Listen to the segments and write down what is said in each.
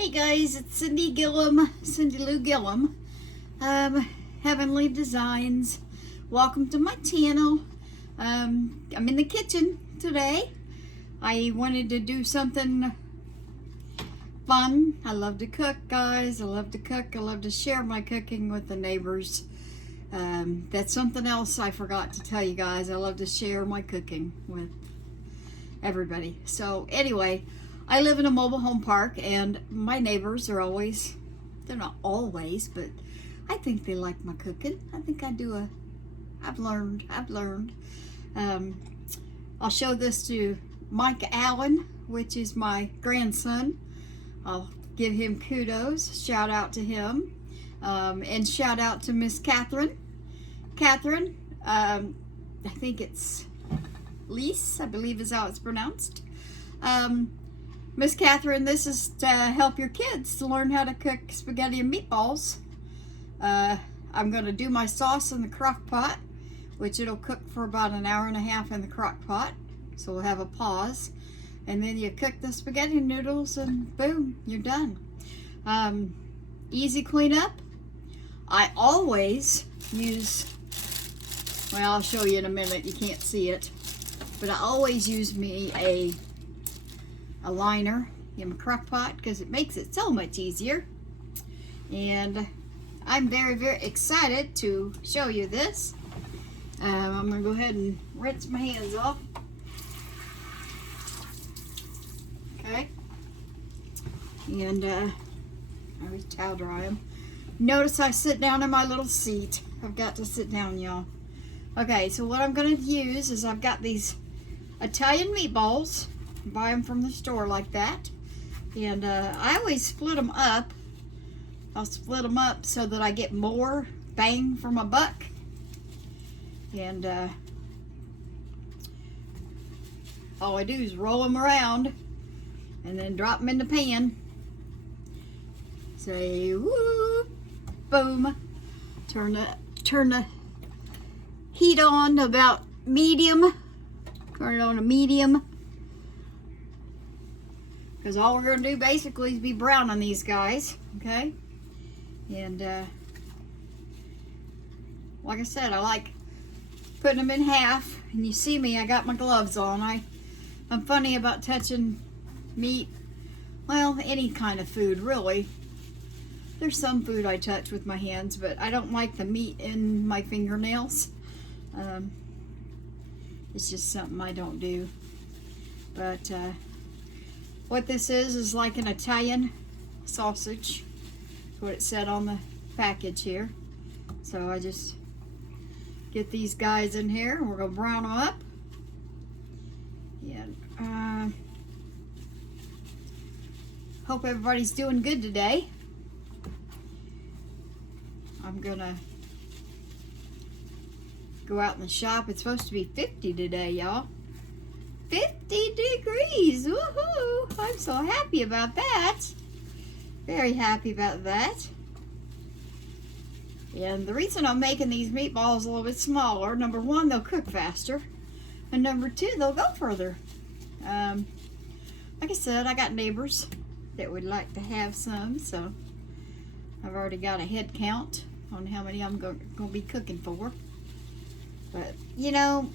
Hey guys, it's Cindy Lou Gillum, Heavenly Designs. Welcome to my channel. I'm in the kitchen today. I wanted to do something fun. I love to cook, guys. I love to cook. I love to share my cooking with the neighbors. That's something else I forgot to tell you guys. I love to share my cooking with everybody. So anyway, I live in a mobile home park, and my neighbors are always, they're not always, but I think they like my cooking. I think I do I've learned. I'll show this to Mike Allen, which is my grandson. I'll give him kudos, shout out to him, and shout out to Miss Catherine. I think it's Lise, I believe is how it's pronounced. Miss Catherine, this is to help your kids to learn how to cook spaghetti and meatballs. I'm going to do my sauce in the crock pot, which it'll cook for about an hour and a half in the crock pot. So we'll have a pause. And then you cook the spaghetti noodles and boom, you're done. Easy cleanup. I always use, well, I'll show you in a minute. You can't see it. But I always use me a liner in my crock pot because it makes it so much easier. And I'm very, very excited to show you this. I'm going to go ahead and rinse my hands off. Okay. And I always towel dry them. Notice I sit down in my little seat. I've got to sit down, y'all. Okay, so what I'm going to use is I've got these Italian meatballs. Buy them from the store like that. And I always split them up. I'll split them up so that I get more bang for my buck. And all I do is roll them around and then drop them in the pan. Say woo, boom. Turn the heat on to about medium. Turn it on to medium. Because all we're going to do basically is be browning these guys, okay? And like I said, I like putting them in half. And you see me, I got my gloves on. I'm funny about touching meat. Well, any kind of food, really. There's some food I touch with my hands, but I don't like the meat in my fingernails. It's just something I don't do. But what this is like an Italian sausage. That's what it said on the package here. So I just get these guys in here and we're going to brown them up. And hope everybody's doing good today. I'm going to go out in the shop. It's supposed to be 50 today, y'all. 50 degrees, woohoo! I'm so happy about that. Very happy about that. And the reason I'm making these meatballs a little bit smaller, number one, they'll cook faster. And number two, they'll go further. Like I said, I got neighbors that would like to have some, so I've already got a head count on how many I'm going to be cooking for. But, you know,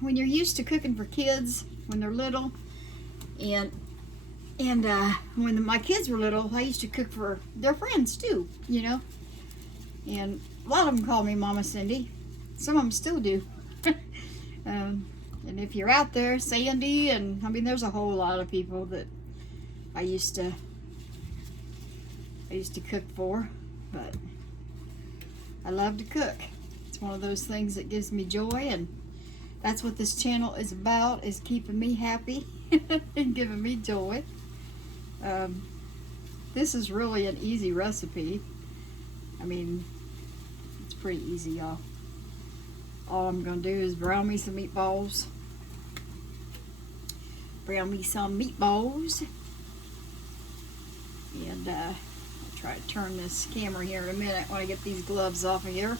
when you're used to cooking for kids when they're little, and when my kids were little, I used to cook for their friends too, you know. And a lot of them call me Mama Cindy. Some of them still do. And if you're out there, Sandy, and I mean, there's a whole lot of people that I used to cook for, but I love to cook. It's one of those things that gives me joy, and that's what this channel is about, is keeping me happy and giving me joy. This is really an easy recipe. I mean, it's pretty easy, y'all. All I'm going to do is brown me some meatballs. And I'll try to turn this camera here in a minute when I get these gloves off of here.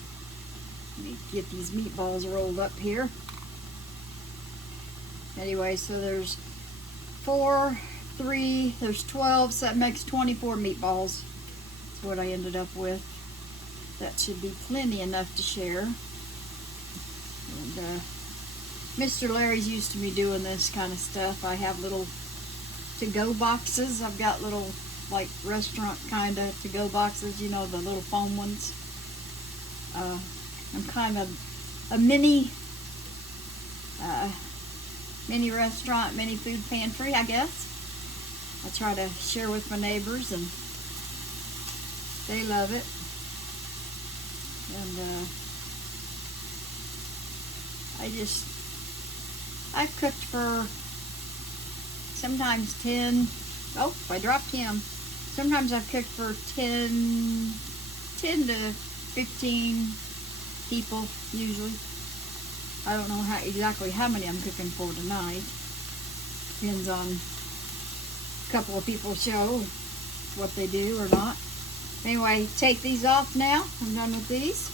Let me get these meatballs rolled up here. Anyway, so there's 4 3, there's 12, so that makes 24 meatballs. That's what I ended up with. That should be plenty enough to share. And Mr. Larry's used to me doing this kind of stuff. I have little to-go boxes. I've got little, like, restaurant kind of to-go boxes, you know, the little foam ones. I'm kind of a mini restaurant, mini food pantry, I guess. I try to share with my neighbors, and they love it. And I've cooked for sometimes 10, oh, I dropped him. Sometimes I've cooked for 10 to 15 people, usually. I don't know exactly how many I'm cooking for tonight. Depends on a couple of people show what they do or not. Anyway, take these off now. I'm done with these.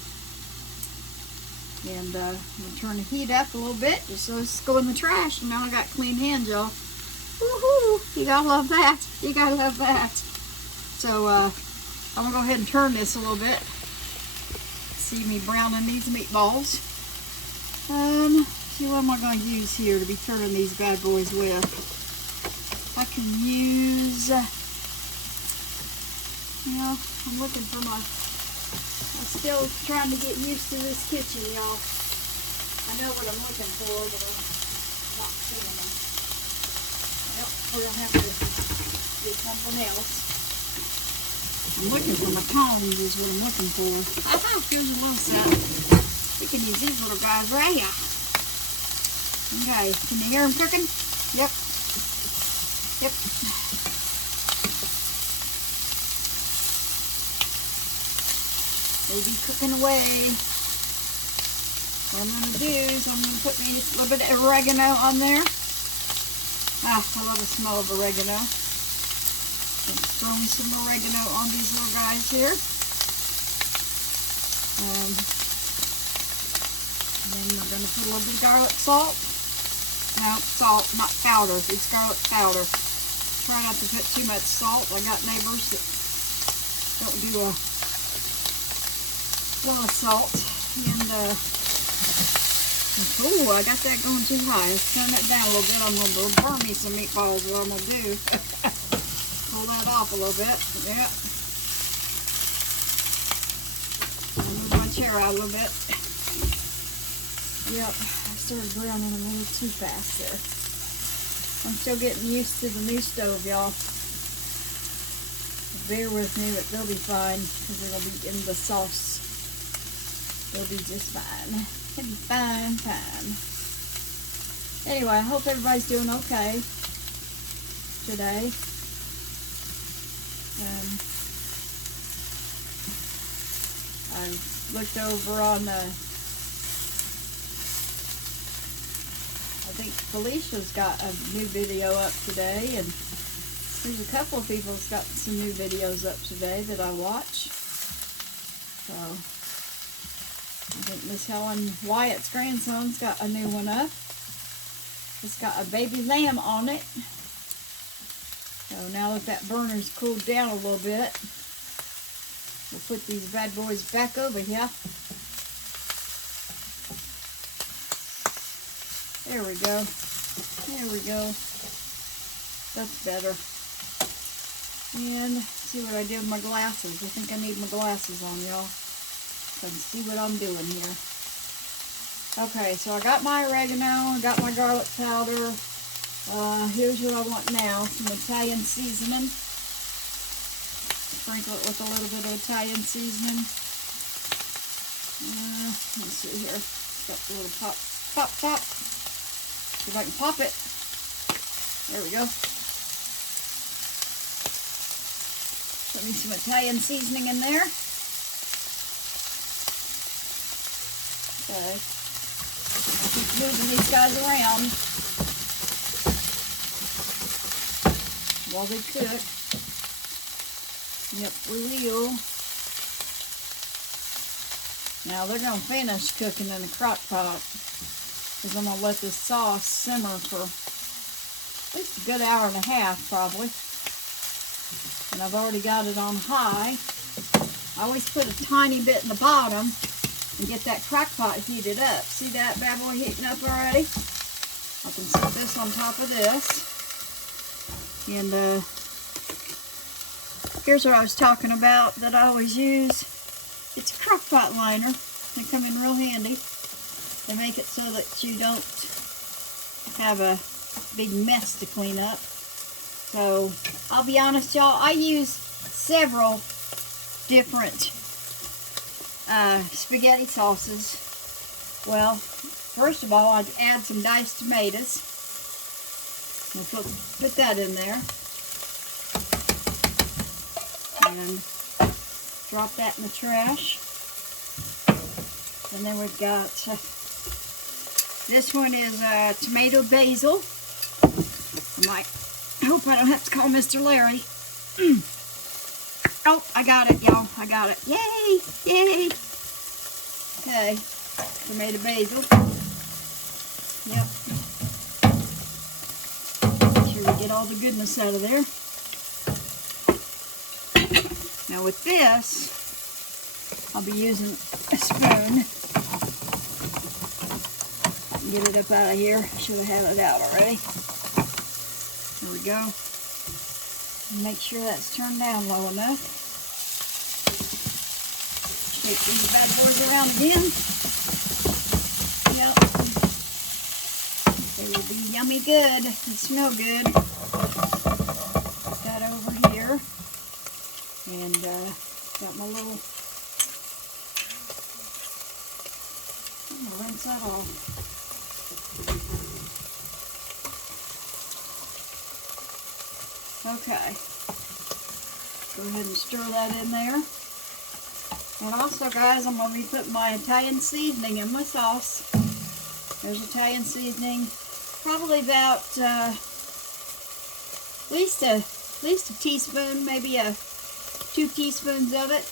And I'm going to turn the heat up a little bit just so it's go in the trash. And now I got clean hands, y'all. Woohoo! You gotta love that. You gotta love that. So I'm going to go ahead and turn this a little bit. See me browning these meatballs. See what am I going to use here to be turning these bad boys with. I can use, you know, I'm looking for I'm still trying to get used to this kitchen, y'all. I know what I'm looking for, but I'm not seeing them. Well, we're going to have to do something else. I'm looking for my tongs is what I'm looking for. Here's a little set. We can use these little guys right here. Okay, can you hear them cooking? Yep. Yep. They be cooking away. What I'm going to do is I'm going to put me a little bit of oregano on there. I love the smell of oregano. Throw me some oregano on these little guys here. And then we're going to put a little bit of garlic salt. No, salt, not powder. It's garlic powder. Try not to put too much salt. I got neighbors that don't do a lot of salt. And, oh, I got that going too high. Let's turn that down a little bit. I'm going to burn me some meatballs, what I'm going to do. Pull that off a little bit. Yeah. Move my chair out a little bit. Yep, I started browning them a little too fast there. I'm still getting used to the new stove, y'all. Bear with me, but they'll be fine because it'll be in the sauce. They'll be just fine. It'll be fine. Anyway, I hope everybody's doing okay today. I looked over on I think Felicia's got a new video up today, and there's a couple of people that's got some new videos up today that I watch. So I think Miss Helen Wyatt's grandson's got a new one up. It's got a baby lamb on it. So now that burner's cooled down a little bit, we'll put these bad boys back over here. There we go. There we go. That's better. And see what I did with my glasses. I think I need my glasses on, y'all. So I can see what I'm doing here. Okay, so I got my oregano, I got my garlic powder. Here's what I want now. Some Italian seasoning. Sprinkle it with a little bit of Italian seasoning. Let's see here. Got the little pop. See if I can pop it. There we go. Put me some Italian seasoning in there. Okay. Keep moving these guys around while they cook. Yep, we will. Now they're going to finish cooking in the crock pot, because I'm going to let this sauce simmer for at least good hour and a half probably. And I've already got it on high. I always put a tiny bit in the bottom and get that crockpot heated up. See that bad boy heating up already? I can set this on top of this. And here's what I was talking about that I always use. It's a crockpot liner. They come in real handy. They make it so that you don't have a big mess to clean up. So I'll be honest, y'all, I use several different spaghetti sauces. Well, first of all, I'd add some diced tomatoes. We'll put that in there. And drop that in the trash. And then we've got, this one is tomato basil. I hope I don't have to call Mr. Larry. Oh, I got it, y'all. I got it. Yay! Yay! Okay. Tomato basil. Yep. Make sure we get all the goodness out of there. Now with this, I'll be using a spoon. Get it up out of here. Should have had it out already. There we go. Make sure that's turned down low enough. Shake these bad boys around again. Yep. They will be yummy good and smell good. Put that over here. And got my little, I'm going to rinse that off. Okay, go ahead and stir that in there. And also, guys, I'm going to be putting my Italian seasoning in my sauce. There's Italian seasoning, probably about at least a teaspoon, maybe 2 teaspoons of it.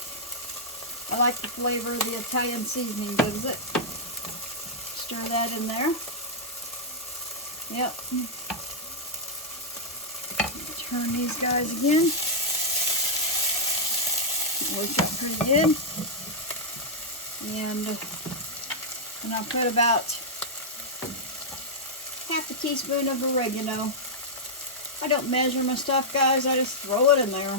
I like the flavor the Italian seasoning gives it. Stir that in there. Yep. Turn these guys again. Works out pretty good. And I'll put about half a teaspoon of oregano. I don't measure my stuff, guys. I just throw it in there.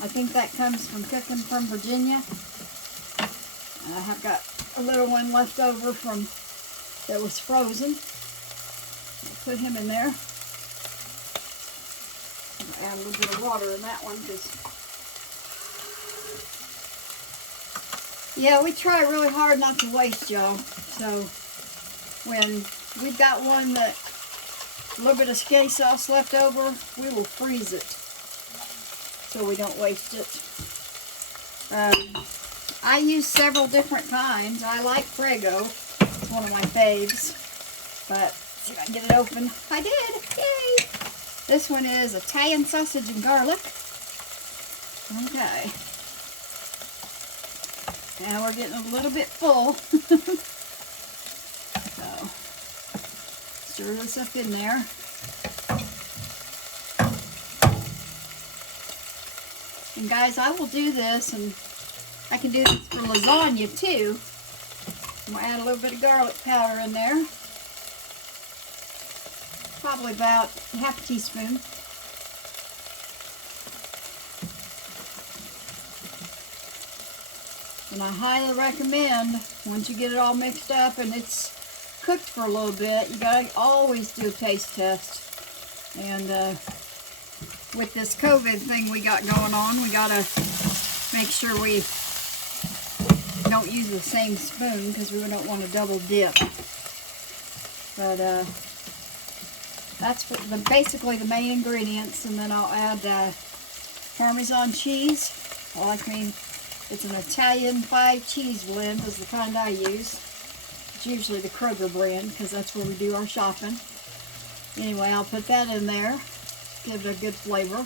I think that comes from cooking from Virginia. And I have got a little one left over from that was frozen. I'll put him in there. I'll add a little bit of water in that one because, yeah, we try really hard not to waste, y'all. So when we've got one that a little bit of spaghetti sauce left over, we will freeze it so we don't waste it. I use several different kinds. I like Prego. It's one of my faves. But see if I can get it open. I did! Yay! This one is Italian sausage and garlic. Okay. Now we're getting a little bit full. So, stir this up in there. And guys, I will do this, and I can do this for lasagna too. I'm going to add a little bit of garlic powder in there. Probably about half a teaspoon. And I highly recommend, once you get it all mixed up and it's cooked for a little bit, you gotta always do a taste test. And with this COVID thing we got going on, we gotta make sure we don't use the same spoon because we don't want to double dip. But that's basically the main ingredients, and then I'll add Parmesan cheese. It's an Italian 5 cheese blend is the kind I use. It's usually the Kroger brand because that's where we do our shopping. Anyway, I'll put that in there, give it a good flavor.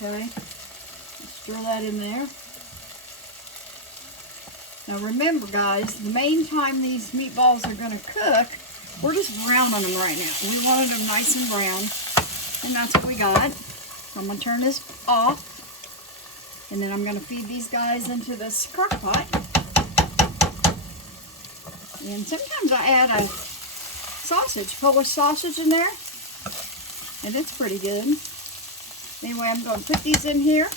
Okay, stir that in there. Now remember guys, the main time these meatballs are going to cook, we're just browning them right now. We wanted them nice and brown, and that's what we got. So I'm going to turn this off, and then I'm going to feed these guys into this crock pot. And sometimes I add a sausage, Polish sausage in there, and it's pretty good. Anyway, I'm going to put these in here.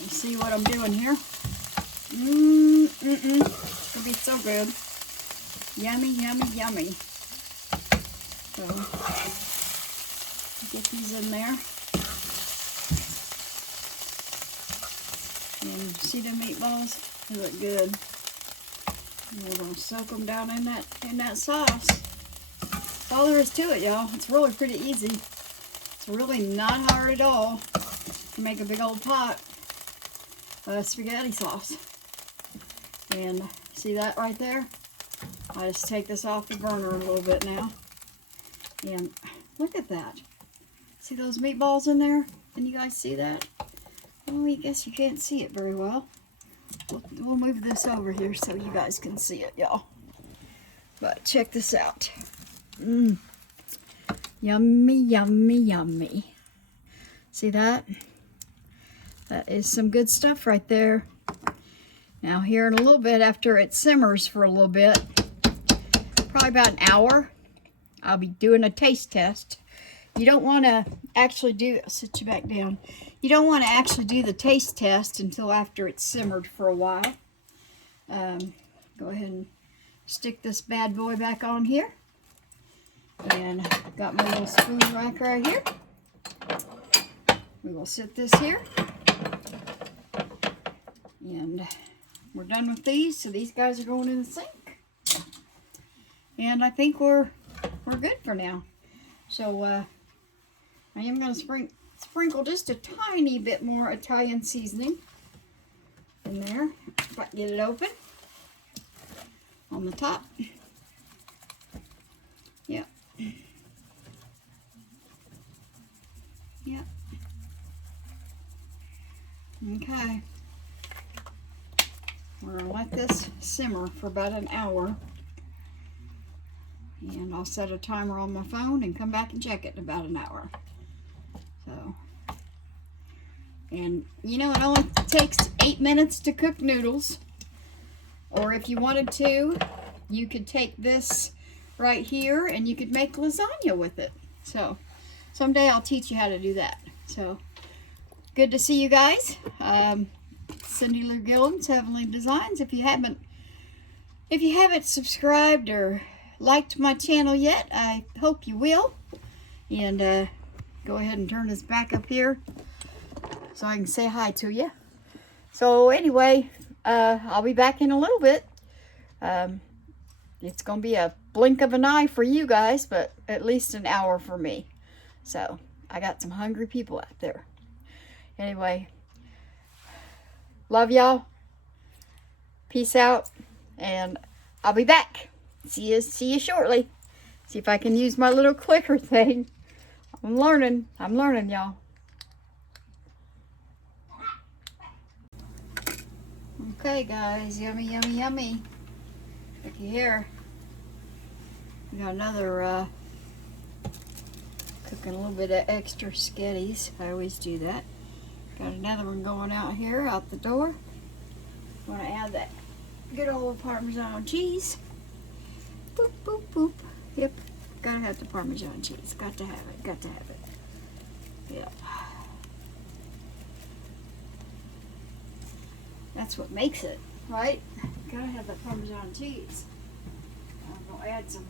You see what I'm doing here? It's going to be so good. Yummy, yummy, yummy. So, get these in there. And see the meatballs? They look good. And we're going to soak them down in that sauce. That's all there is to it, y'all. It's really pretty easy. It's really not hard at all to make a big old pot of spaghetti sauce. And see that right there? I just take this off the burner a little bit now. And look at that. See those meatballs in there? Can you guys see that? Oh, I guess you can't see it very well. We'll move this over here so you guys can see it, y'all. But check this out. Yummy, yummy, yummy. See that? That is some good stuff right there. Now here in a little bit, after it simmers for a little bit, probably about an hour, I'll be doing a taste test. You don't want to actually do, I'll sit you back down. You don't want to actually do the taste test until after it's simmered for a while. Go ahead and stick this bad boy back on here. And got my little spoon rack right here. We will sit this here. And we're done with these, so these guys are going in the sink. And I think we're good for now. So I am going to sprinkle just a tiny bit more Italian seasoning in there. If I can get it open on the top. Yep. Yep. Okay. We're going to let this simmer for about an hour. And I'll set a timer on my phone and come back and check it in about an hour. So, and you know, it only takes 8 minutes to cook noodles. Or if you wanted to, you could take this right here and you could make lasagna with it. So, someday I'll teach you how to do that. So, good to see you guys. Cindy Lou Gilliam's Heavenly Designs. If you haven't subscribed or liked my channel yet, I hope you will. And go ahead and turn this back up here so I can say hi to you. So anyway, I'll be back in a little bit. It's gonna be a blink of an eye for you guys, but at least an hour for me. So I got some hungry people out there. Anyway, love y'all. Peace out, and I'll be back. See you shortly. See if I can use my little clicker thing. I'm learning, y'all. Okay, guys, yummy, yummy, yummy. Looky here. We got another cooking a little bit of extra sketties. I always do that. Got another one going out here, out the door. Want to add that good old Parmesan cheese. Boop, boop, boop. Yep, gotta have the Parmesan cheese. Got to have it, got to have it. Yep. That's what makes it, right? Gotta have the Parmesan cheese. I'm gonna add some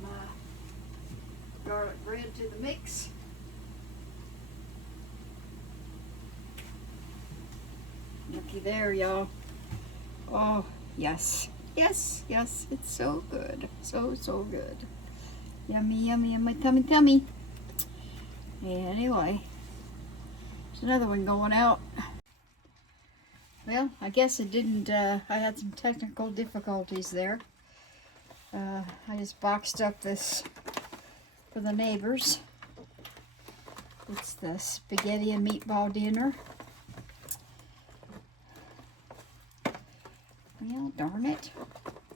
garlic bread to the mix. Looky there, y'all. Oh, yes. Yes, yes, it's so good. So, so good. Yummy, yummy in my tummy, tummy. Anyway, there's another one going out. Well, I guess it didn't, I had some technical difficulties there. I just boxed up this for the neighbors. It's the spaghetti and meatball dinner.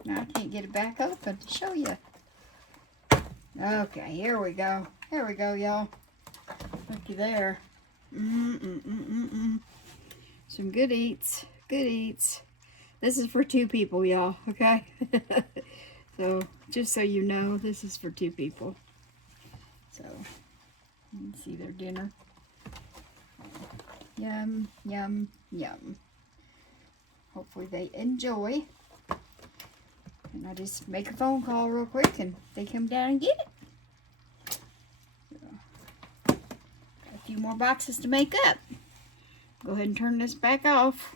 Now I can't get it back open to show you. Okay, here we go. Here we go, y'all. Looky there. Some good eats. Good eats. This is for 2 people, y'all. Okay? So, just so you know, this is for 2 people. So, you can see their dinner. Yum, yum, yum. Hopefully they enjoy. And I just make a phone call real quick and they come down and get it. So, got a few more boxes to make up. Go ahead and turn this back off.